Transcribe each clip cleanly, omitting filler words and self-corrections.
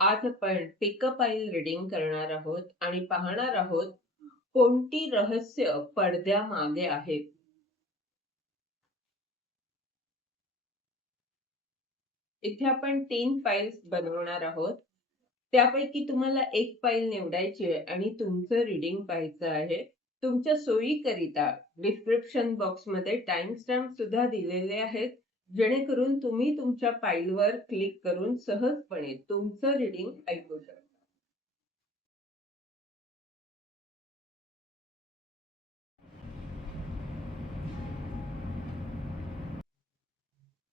आज आपण पिकअप आईल रीडिंग करणार आहोत आणि पाहणार आहोत कोणती रहस्य पडद्यामागे आहेत. इथे आपण 3 फाइल्स बनवणार आहोत. त्यापैकी तुम्हाला एक फाईल निवडायची आहे आणि तुमचं रीडिंग पाहायचं आहे. तुमच्या सोयीकरिता डिस्क्रिप्शन बॉक्समध्ये टाइमस्टॅम्प सुद्धा दिलेले आहेत, जेणेकरून तुम्ही तुमच्या फाईलवर क्लिक करून सहजपणे तुमचं रीडिंग ऐकू शकता.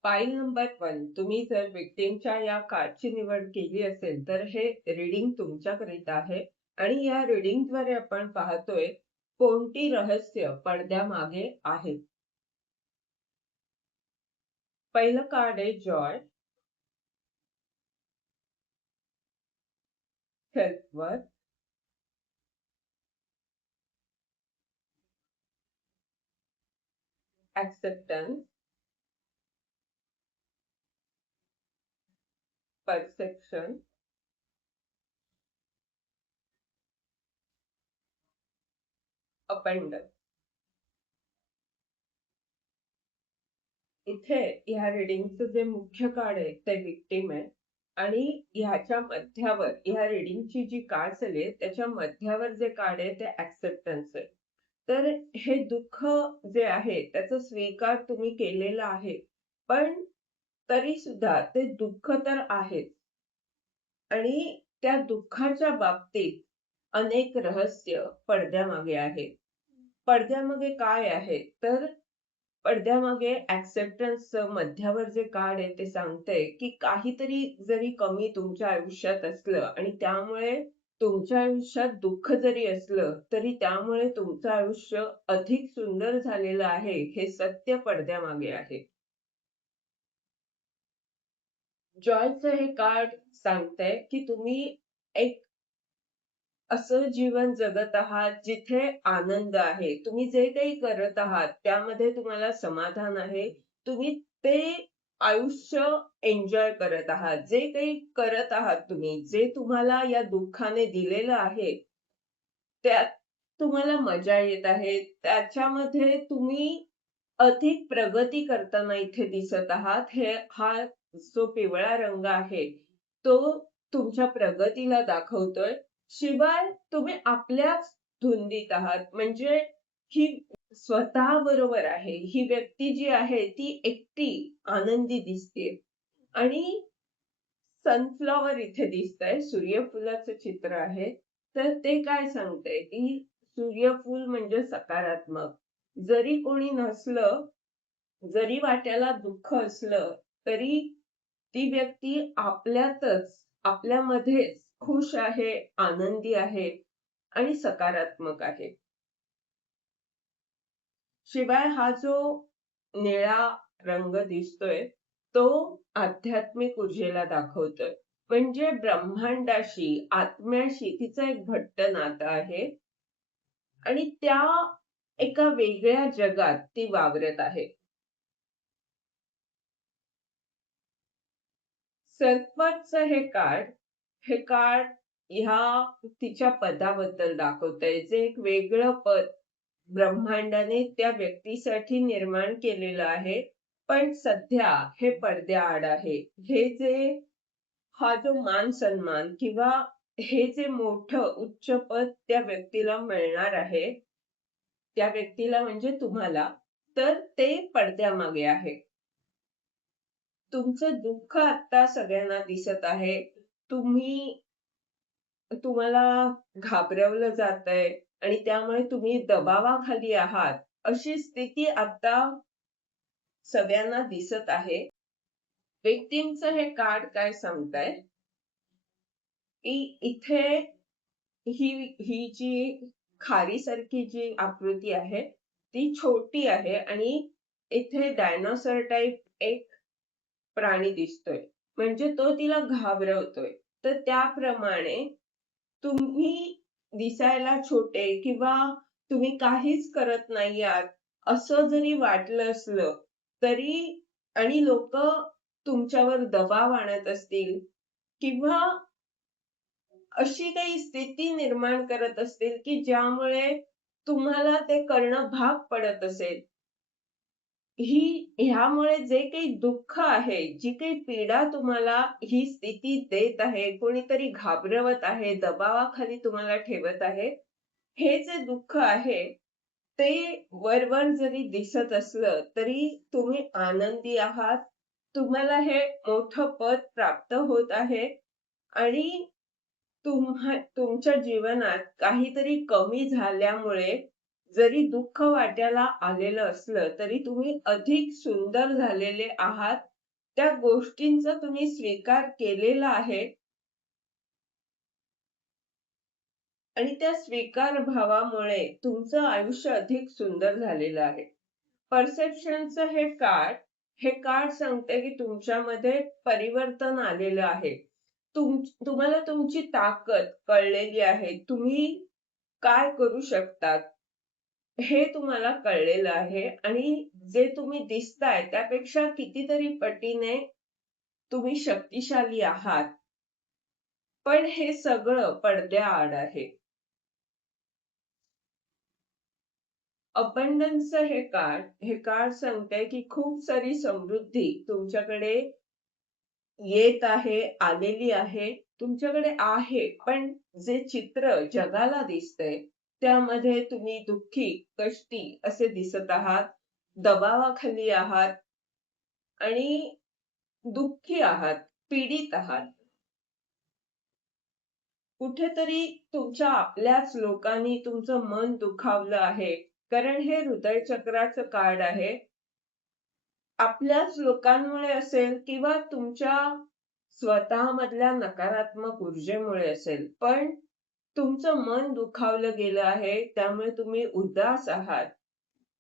फाईल नंबर 1 तुम्ही जर विक्टिमच्या या कार्डची निवड केली असेल तर हे रीडिंग तुमच्याकरिता आहे आणि या रीडिंगद्वारे आपण पाहतोय कोणती रहस्य पडद्यामागे आहेत. पहिलं कार्ड आहे joy, self worth, acceptance, perception, abundance. इथे ह्या रीडिंगचं जे मुख्य कार्ड आहे ते विक्टिम आहे आणि ह्याच्या मध्यावर ह्या रीडिंगची जी कार्ड आली त्याच्या मध्यावर जे कार्ड आहे ते ऍक्सेप्टन्स आहे. तर हे दुःख जे आहे त्याचा स्वीकार तुम्ही केलेला आहे, पण तरी सुद्धा ते दुःख तर आहेच आणि त्या दुःखाच्या बाबतीत अनेक रहस्य पडद्यामागे आहेत. पडद्यामागे काय आहे तर पडद्यामागे ऍक्सेप्टन्सचं मध्यावर जे कार्ड आहे ते सांगतंय की काहीतरी जरी कमी तुमच्या आयुष्यात असलं आणि त्यामुळे तुमच्या आयुष्यात दुःख जरी असलं तरी त्यामुळे तुमचं आयुष्य अधिक सुंदर झालेलं आहे हे सत्य पडद्यामागे आहे. जॉयचं हे कार्ड सांगतंय की तुम्ही एक असं जीवन जगत आहात जिथे आनंद आहे. तुम्ही जे काही करत आहात त्यामध्ये तुम्हाला समाधान आहे. तुम्ही ते आयुष्य एन्जॉय करत आहात. जे काही करत आहात तुम्ही, जे तुम्हाला या दुःखाने दिलेलं आहे, त्यात तुम्हाला मजा येत आहे. त्याच्यामध्ये तुम्ही अधिक प्रगती करताना इथे दिसत आहात. हा जो पिवळा रंग आहे, तो तुमच्या प्रगतीला दाखवतोय. शिवाय तुम्ही आपल्याच धुंदीत आहात. म्हणजे ही स्वतःबरोबर आहे. ही व्यक्ती जी आहे ती एकटी आनंदी दिसतेय आणि सनफ्लॉवर इथे दिसतंय. सूर्यफुलाचं चित्र आहे. तर ते काय सांगतंय, की सूर्यफूल म्हणजे सकारात्मक. जरी कोणी नसलं, जरी वाट्याला दुःख असलं, तरी ती व्यक्ती आपल्यातच, आपल्यामध्येच खुश आहे, आनंदी आहे आणि सकारात्मक आहे. शिवाय हा जो निळा रंग दिसतोय, तो आध्यात्मिक ऊर्जेला दाखवतोय. म्हणजे ब्रह्मांडाशी, आत्म्याशी तिचं एक घट्ट नातं आहे आणि त्या एका वेगळ्या जगात ती वावरत आहे. सेल्फ-वर्थचं हे कार्ड ह्या तिच्या पदाबद्दल दाखवतंय. जे एक वेगळं पद ब्रह्मांडाने त्या व्यक्तीसाठी निर्माण केलेलं आहे. पण सध्या हे पडद्याआड आहे. हा जो मान-सन्मान किंवा हे जे मोठं उच्च पद त्या व्यक्तीला मिळणार आहे, त्या व्यक्तीला म्हणजे तुम्हाला, तर ते पडद्यामागे आहे. तुमचं दुःख आता सगळ्यांना दिसत आहे. तुम्ही तुम्हाला घाबरवलं जातंय आणि त्यामुळे तुम्ही दबावाखाली आहात, अशी स्थिती आता सगळ्यांना दिसत आहे. व्हिक्टिमचं हे कार्ड काय सांगतंय, की इथे ही ही जी खारीसारखी जी आकृती आहे, ती छोटी आहे आणि इथे डायनोसॉर टाइप एक प्राणी दिसतोय. म्हणजे तो तिला घाबरवतोय. तर त्याप्रमाणे तुम्ही दिसायला छोटे किंवा तुम्ही काहीच करत नाही आहात, असं जरी वाटलं असलं, तरी आणि लोकं तुमच्यावर दबाव आणत असतील किंवा अशी काही स्थिती निर्माण करत असतील, की ज्यामुळे तुम्हाला ते करणं भाग पडत असेल. ह्यामुळे जे काही दुःख आहे, जी काही पीडा तुम्हाला ही स्थिती देत आहे, कोणीतरी घाबरवत आहे, दबावाखाली तुम्हाला ठेवत आहे, हे जे दुःख आहे, ते वर-वर जरी दिसत असलं, तरी तुम्ही आनंदी आहात. तुम्हाला हे मोठं पद प्राप्त होत आहे आणि तुमच्या जीवनात काहीतरी कमी झाल्यामुळे जरी दुःख वाट्याला आलेलं असलं, तरी तुम्ही अधिक सुंदर झालेले आहात. त्या गोष्टींचा तुम्ही स्वीकार केलेला आहे आणि त्या स्वीकार भावामुळे तुमचं आयुष्य अधिक सुंदर झालेलं आहे. परसेप्शनचं हे कार्ड सांगते की तुमच्यामध्ये परिवर्तन आलेलं आहे. तुम्हाला तुमची ताकद कळलेली आहे. तुम्ही काय करू शकतात हे तुम्हाला कळलेलं आहे आणि जे तुम्ही दिसताय त्यापेक्षा कितीतरी पटीने तुम्ही शक्तिशाली आहात. पण हे सगळं पडद्याआड आहे. अबंडन्सचं हे कार्ड सांगतंय की खूप सारी समृद्धी तुमच्याकडे येत आहे, आलेली आहे. तुमच्याकडे आहे, पण जे चित्र जगाला दिसतंय, त्यामध्ये तुम्ही दुःखी, कष्टी असे दिसत आहात. दबावाखाली आहात आणि दुःखी आहात, पीडित आहात. कुठेतरी तुमच्या आपल्याच लोकांनी तुमचं मन दुखावलं आहे. कारण हे हृदय चक्राचं कार्ड आहे. आपल्याच लोकांमुळे असेल किंवा तुमच्या स्वतःमधल्या नकारात्मक ऊर्जेमुळे असेल. पण तुमचं मन दुखावलं गेलं आहे. त्यामुळे तुम्ही उदास आहात,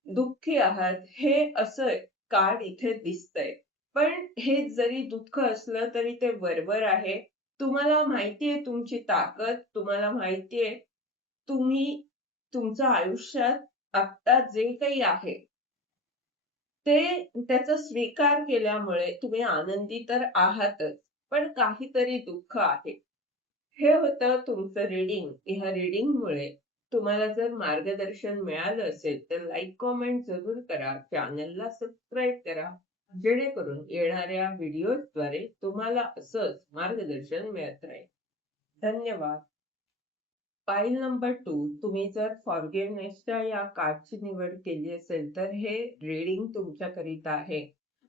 दुःखी आहात. हे असं कार्ड इथे दिसतंय. पण हे जरी दुःख असलं तरी ते वरवर आहे. तुम्हाला माहितीये तुमची ताकद, तुम्हाला माहितीये तुम्ही तुमच्या आयुष्यात आत्ता जे काही आहे ते त्याचा स्वीकार केल्यामुळे तुम्ही आनंदी तर आहातच, पण काहीतरी दुःख आहे. हे होतं तुमचं रीडिंग. ह्या रीडिंगमुळे तुम्हाला जर मार्गदर्शन मिळालं असेल तर लाईक, कमेंट जरूर करा. चॅनलला सबस्क्राईब करा. जेणेकरून येणाऱ्या व्हिडिओद्वारे तुम्हाला असंच मार्गदर्शन मिळत राहील. धन्यवाद. पाईल नंबर 2 तुम्ही जर फॉरगिव्हनेसच्या या कार्डची निवड केली असेल तर हे रीडिंग तुमच्याकरिता आहे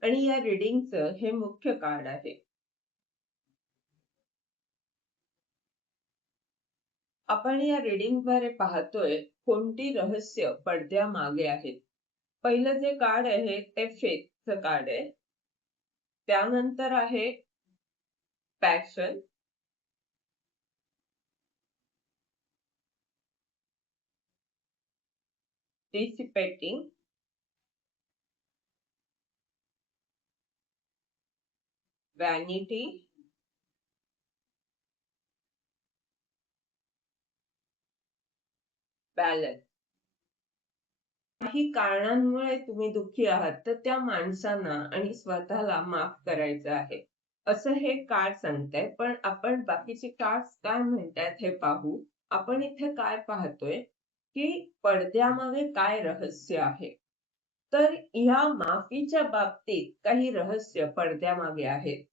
आणि या रीडिंगचं हे मुख्य कार्ड आहे. आपण या रीडिंगद्वारे पाहतोय कोणती रहस्य पडद्यामागे आहेत. पहिलं जे कार्ड आहे ते फेथचं कार्ड आहे. त्यानंतर आहे पॅशन, डिसिपेटिंग, व्हॅनिटी, बॅलन्स. काही कारणांमुळे तुम्ही दुःखी आहात तर त्या माणसांना आणि स्वतःला माफ करायचं आहे असं हे कार्ड सांगतंय. पण आपण बाकीचे कार्ड्स काय म्हणतात हे पाहू. आपण इथे काय पाहतोय की पडद्यामागे काय रहस्य आहे. तर ह्या माफीच्या बाबतीत काही रहस्य पडद्यामागे आहेत.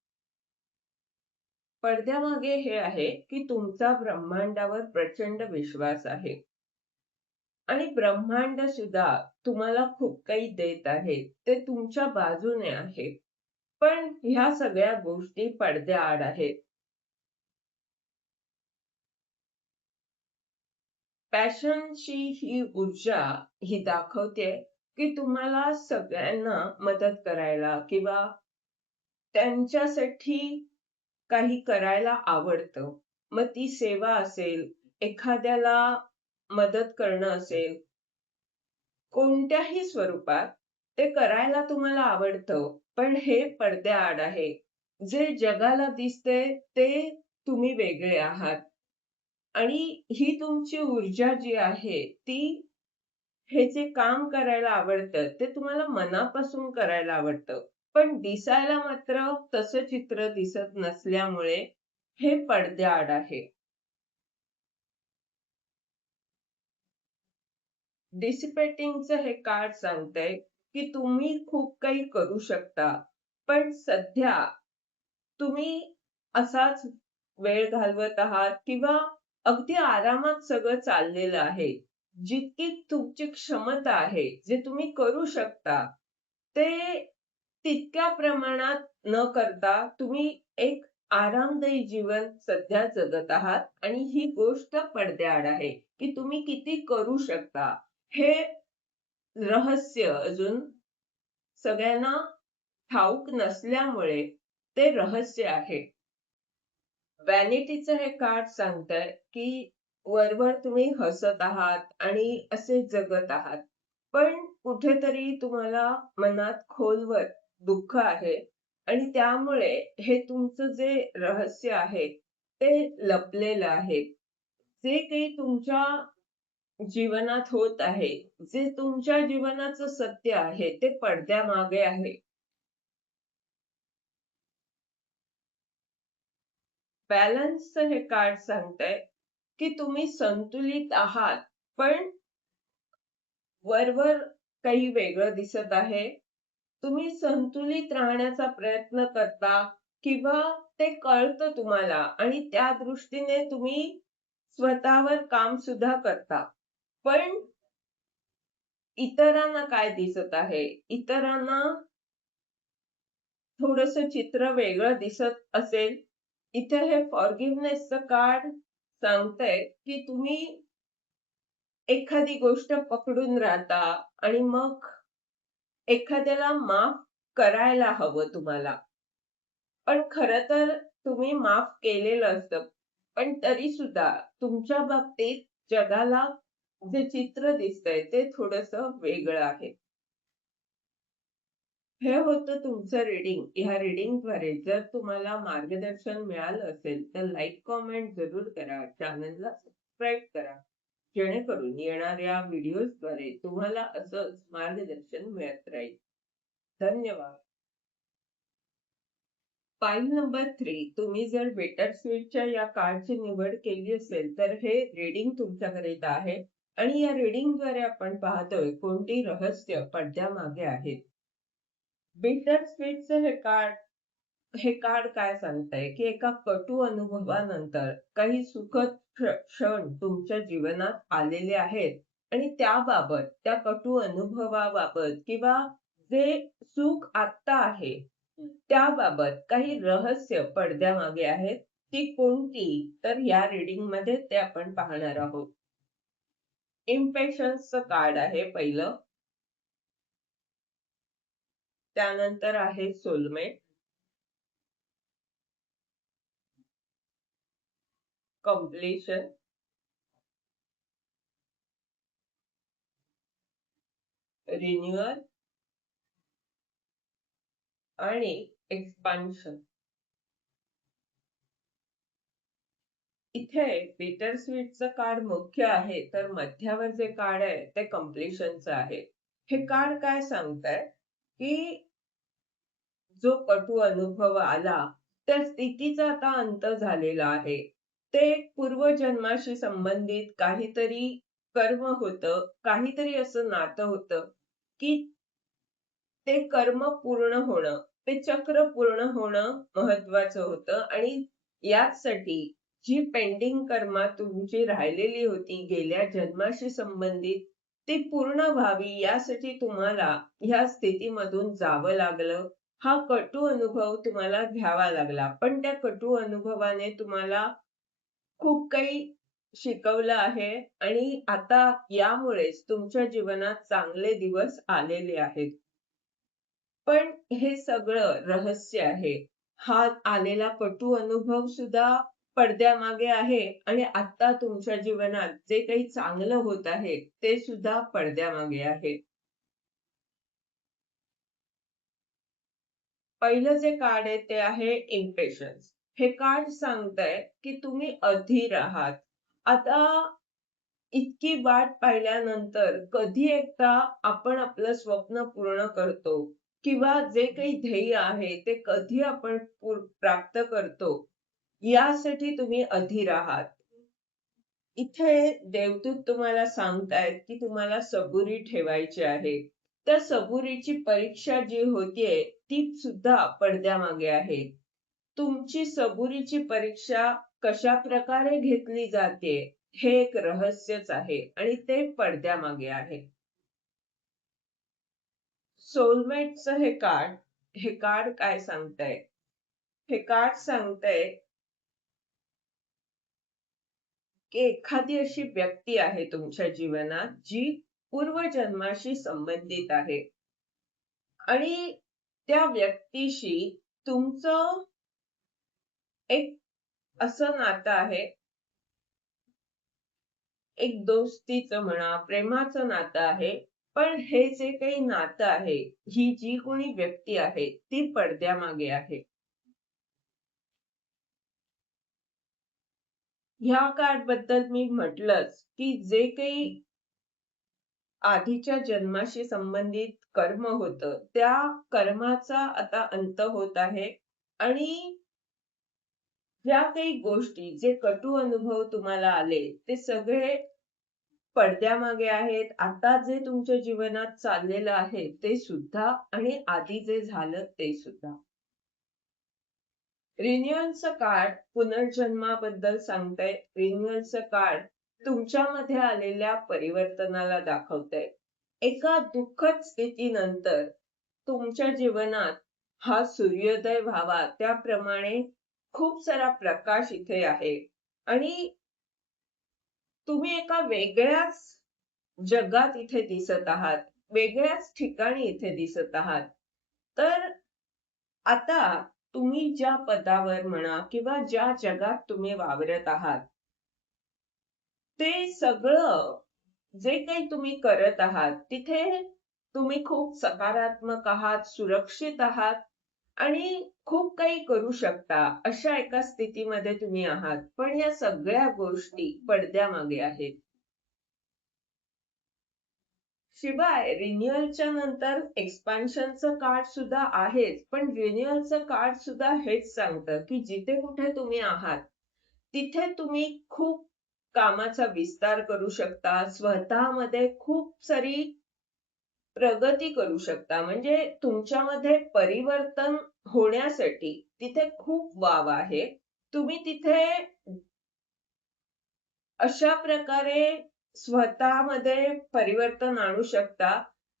पडद्यामागे हे आहे की तुमचा ब्रह्मांडावर प्रचंड विश्वास आहे आणि ब्रह्मांड सुद्धा तुम्हाला खूप काही देत आहे. ते तुमच्या बाजूने आहे. पण ह्या सगळ्या गोष्टी पडद्याआड आहेत. पॅशनची ही ऊर्जा ही दाखवते की तुम्हाला सगळ्यांना मदत करायला किंवा त्यांच्यासाठी काही करायला आवडतं. मग ती सेवा असेल, एखाद्याला मदत करणं असेल, कोणत्याही स्वरूपात ते करायला तुम्हाला आवडतं. पण हे पडद्याआड आहे. जे जगाला दिसतंय ते तुम्ही वेगळे आहात. आणि ही तुमची ऊर्जा जी आहे ती हे जे काम करायला आवडतं ते तुम्हाला मनापासून करायला आवडतं. पण दिसायला मात्र तसं चित्र दिसत नसल्यामुळे हे पडद्याआड आहे. डिसिपेटिंगचं हे कार्ड सांगतंय की तुम्ही खूप काही करू शकता, पण सध्या तुम्ही असाच वेळ घालवत आहात किंवा अगदी आरामात सगळं चाललेलं आहे. जितकी तुमची क्षमता आहे, जे तुम्ही करू शकता, ते तितक्या प्रमाणात न करता तुम्ही एक आरामदायी जीवन सध्या जगत आहात आणि ही गोष्ट पडद्याआड आहे, की तुम्ही किती करू शकता. हे रहस्य अजून सगळ्यांना ठाऊक नसल्यामुळे ते रहस्य आहे. व्हॅनिटीचं हे कार्ड सांगतंय, की वरवर तुम्ही हसत आहात आणि असे जगत आहात. पण कुठेतरी तुम्हाला मनात खोलवर दुःख आहे आणि त्यामुळे हे तुमचं जे रहस्य आहे, ते लपलेलं आहे. जे काही तुमच्या जीवनात होत आहे, जे तुमच्या जीवनाचं सत्य आहे, ते पडद्यामागे आहे. बॅलन्सचं हे कार्ड सांगतंय, की तुम्ही संतुलित आहात, पण वरवर काही वेगळं दिसत आहे. तुम्ही संतुलित राहण्याचा प्रयत्न करता किंवा ते कळतं तुम्हाला आणि त्या दृष्टीने तुम्ही स्वतःवर काम सुद्धा करता. पण इतरांना काय दिसत आहे? इतरांना थोडंसं चित्र वेगळं दिसत असेल. इथे हे फॉरगिव्हनेसचं कार्ड सांगतंय, की तुम्ही एखादी गोष्ट पकडून राहता आणि मग एखाद्याला माफ करायला हवं तुम्हाला. पण खरं तर तुम्ही माफ केलेलं असतं. पण तरी सुद्धा तुमच्या बाबतीत जगाला जे चित्र दिसतंय ते थोडंसं वेगळं आहे. हे होतं तुमचं रीडिंग. ह्या रीडिंगद्वारे जर तुम्हाला मार्गदर्शन मिळालं असेल, तर लाईक, कमेंट जरूर करा. चॅनलला सबस्क्राईब करा. जेणेकरून येणाऱ्या व्हिडिओजद्वारे तुम्हाला असंच मार्गदर्शन मिळत राहील. धन्यवाद. पाईल नंबर 3 तुम्ही जर बेटर स्वीटच्या या कार्डची निवड केली असेल, तर हे रीडिंग तुमच्याकरिता आहे आणि या रीडिंगद्वारे आपण पाहतोय कोणती रहस्य पडद्यामागे आहेत. बिटर स्वीटचं हे कार्ड काय सांगतंय, की एका कटू अनुभवानंतर काही सुखद क्षण तुमच्या जीवनात आलेले आहेत आणि त्याबाबत, त्या कटू अनुभवाबाबत किंवा जे सुख आत्ता आहे, त्याबाबत काही रहस्य पडद्यामागे आहेत. ती कोणती? तर या रीडिंगमध्ये ते आपण पाहणार आहोत. इम्पेशन्सचं कार्ड आहे पहिलं. त्यानंतर आहे सोलमेट, कम्प्लिशन, रिन्युअल आणि एक्सपान्शन. इथे बिटर स्वीटचं कार्ड मुख्य आहे, तर मध्यावर जे कार्ड आहे ते कम्प्लिशनचं आहे. हे कार्ड काय सांगताय, की जो कटू अनुभव आला, त्या स्थितीचा आता अंत झालेला आहे. ते एक पूर्वजन्माशी संबंधित काहीतरी कर्म होतं, काहीतरी असं नातं होतं, की ते कर्म पूर्ण होणं, ते चक्र पूर्ण होणं महत्वाचं होतं आणि याचसाठी जी पेंडिंग कर्म तुमची राहिलेली होती गेल्या जन्माशी संबंधित, ती पूर्ण व्हावी यासाठी तुम्हाला ह्या स्थितीमधून जावं लागलं. हा कटू अनुभव तुम्हाला घ्यावा लागला. पण त्या कटू अनुभवाने तुम्हाला खूप काही शिकवलं आहे आणि आता यामुळेच तुमच्या जीवनात चांगले दिवस आलेले आहेत. पण हे सगळं रहस्य आहे. हा आलेला कटू अनुभव सुद्धा पडद्यामागे आहे आणि आता तुमच्या जीवनात जे काही चांगलं होत आहे, ते सुद्धा पडद्यामागे आहे. पहिलं जे कार्ड आहे ते आहे इम्पेशन्स. हे कार्ड सांगतंय, की तुम्ही अधीर आहात. आता इतकी वाट पाहिल्यानंतर कधी एकदा आपण आपलं स्वप्न पूर्ण करतो किंवा जे काही ध्येय आहे ते कधी आपण प्राप्त करतो, यासाठी तुम्ही अधीर आहात. इथे देवदूत तुम्हाला सांगतायत की तुम्हाला सबुरी ठेवायची आहे. त्या सबुरीची परीक्षा जी होतीये ती सुद्धा पडद्यामागे आहे. तुमची सबुरीची परीक्षा कशा प्रकारे घेतली जाते हे एक रहस्यच आहे आणि ते पडद्यामागे आहे. सोलमेटचं हे कार्ड काय सांगतंय? हे कार्ड सांगतंय की एखादी अशी व्यक्ती आहे तुमच्या जीवनात जी पूर्वजन्माशी संबंधित आहे आणि त्या व्यक्तीशी तुमचं एक असं नातं आहे, एक दोस्तीचं म्हणा, प्रेमाचं नातं आहे. पण हे जे काही नातं आहे, ही जी कोणी व्यक्ती आहे, ती पडद्यामागे आहे. ह्या कार्डबद्दल मी म्हटलंच, की जे काही आधीच्या जन्माशी संबंधित कर्म होतं, त्या कर्माचा आता अंत होत आहे आणि ज्या काही गोष्टी, जे कटू अनुभव तुम्हाला आले, ते सगळे पडद्यामागे आहेत. आता जे तुमच्या जीवनात चाललेलं आहे, ते सुद्धा आणि आधी जे झालं ते सुद्धा. रिन्युअलचं कार्ड पुनर्जन्माबद्दल सांगतंय. रिन्युअलचं कार्ड तुमच्यामध्ये आलेल्या परिवर्तनाला दाखवतंय. एका दुःखद स्थितीनंतर तुमच्या जीवनात हा सूर्योदय व्हावा त्याप्रमाणे खूप सारा प्रकाश इथे आहे आणि तुम्ही एका वेगळ्याच जगात इथे दिसत आहात. वेगळ्याच ठिकाणी इथे दिसत आहात. तर आता तुम्ही ज्या पदावर म्हणा किंवा ज्या जगात तुम्ही वावरत आहात, ते सगळं जे काही तुम्ही करत आहात, तिथे तुम्ही खूप सकारात्मक आहात, सुरक्षित आहात आणि खूप काही करू शकता, अशा एका स्थितीमध्ये तुम्ही आहात. पण या सगळ्या गोष्टी पडद्यामागे आहेत. शिवाय रिन्युअलच्या नंतर एक्सपान्शनचं कार्ड सुद्धा आहेच. पण रिन्युअलचं कार्ड सुद्धा हेच सांगतं, की जिथे कुठे तुम्ही आहात, तिथे तुम्ही खूप कामाचा विस्तार करू शकता. स्वतःमध्ये खूप सारी प्रगती करू शकता. म्हणजे तुमच्यामध्ये परिवर्तन होण्यासाठी तिथे खूप वाव आहे. तुम्ही तिथे अशा प्रकारे स्वतःमध्ये परिवर्तन आणू शकता,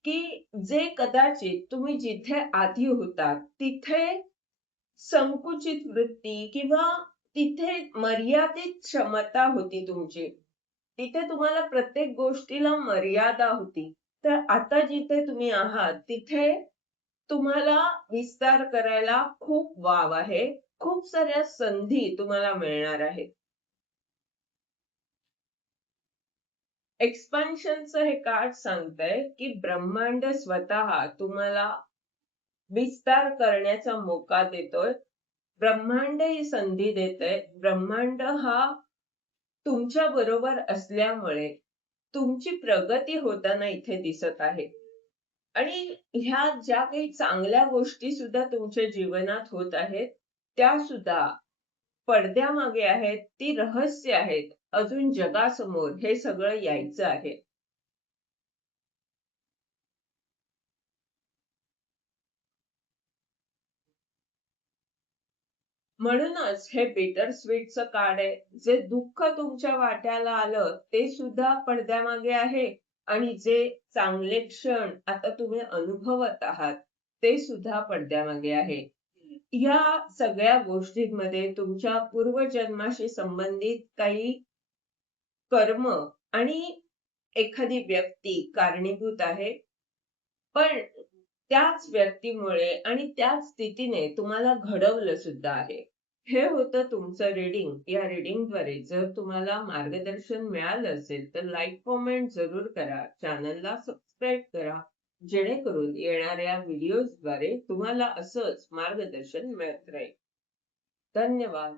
की जे कदाचित तुम्ही जिथे आधी होतात, तिथे संकुचित वृत्ती किंवा तिथे मर्यादित क्षमता होती तुमची. तिथे तुम्हाला प्रत्येक गोष्टीला मर्यादा होती. तर आता जिथे तुम्ही आहात, तिथे तुम्हाला विस्तार करायला खूप वाव आहे. खूप साऱ्या संधी तुम्हाला मिळणार आहेत. एक्सपान्शनचं हे कार्ड सांगतंय, की ब्रह्मांड स्वतः तुम्हाला विस्तार करण्याचा मोका देतोय. ब्रह्मांड ही संधी देतंय. ब्रह्मांड हा तुमच्या बरोबर असल्यामुळे तुमची प्रगती होताना इथे दिसत आहे. आणि ह्या ज्या काही चांगल्या गोष्टी सुद्धा तुमच्या जीवनात होत आहेत, त्या सुद्धा पडद्यामागे आहेत. ती रहस्य आहेत. अजून जगासमोर हे सगळं यायचं आहे. म्हणूनच हे बिटर स्वीटचं कार्ड आहे. जे दुःख तुमच्या वाट्याला आलं, ते सुद्धा पडद्यामागे आहे आणि जे चांगले क्षण आता तुम्ही अनुभवत आहात, ते सुद्धा पडद्यामागे आहे. या सगळ्या गोष्टींमध्ये तुमच्या पूर्वजन्माशी संबंधित काही कर्म आणि एखादी व्यक्ती कारणीभूत आहे. पण त्याच व्यक्तीमुळे आणि त्याच स्थितीने तुम्हाला घडवलं सुद्धा आहे. हे होतं तुमचं रीडिंग. या रीडिंगद्वारे जर तुम्हाला मार्गदर्शन मिळालं असेल, तर लाईक, कमेंट जरूर करा. चॅनलला सबस्क्राईब करा. जेणेकरून येणाऱ्या व्हिडिओजद्वारे तुम्हाला असंच मार्गदर्शन मिळत राहील. धन्यवाद.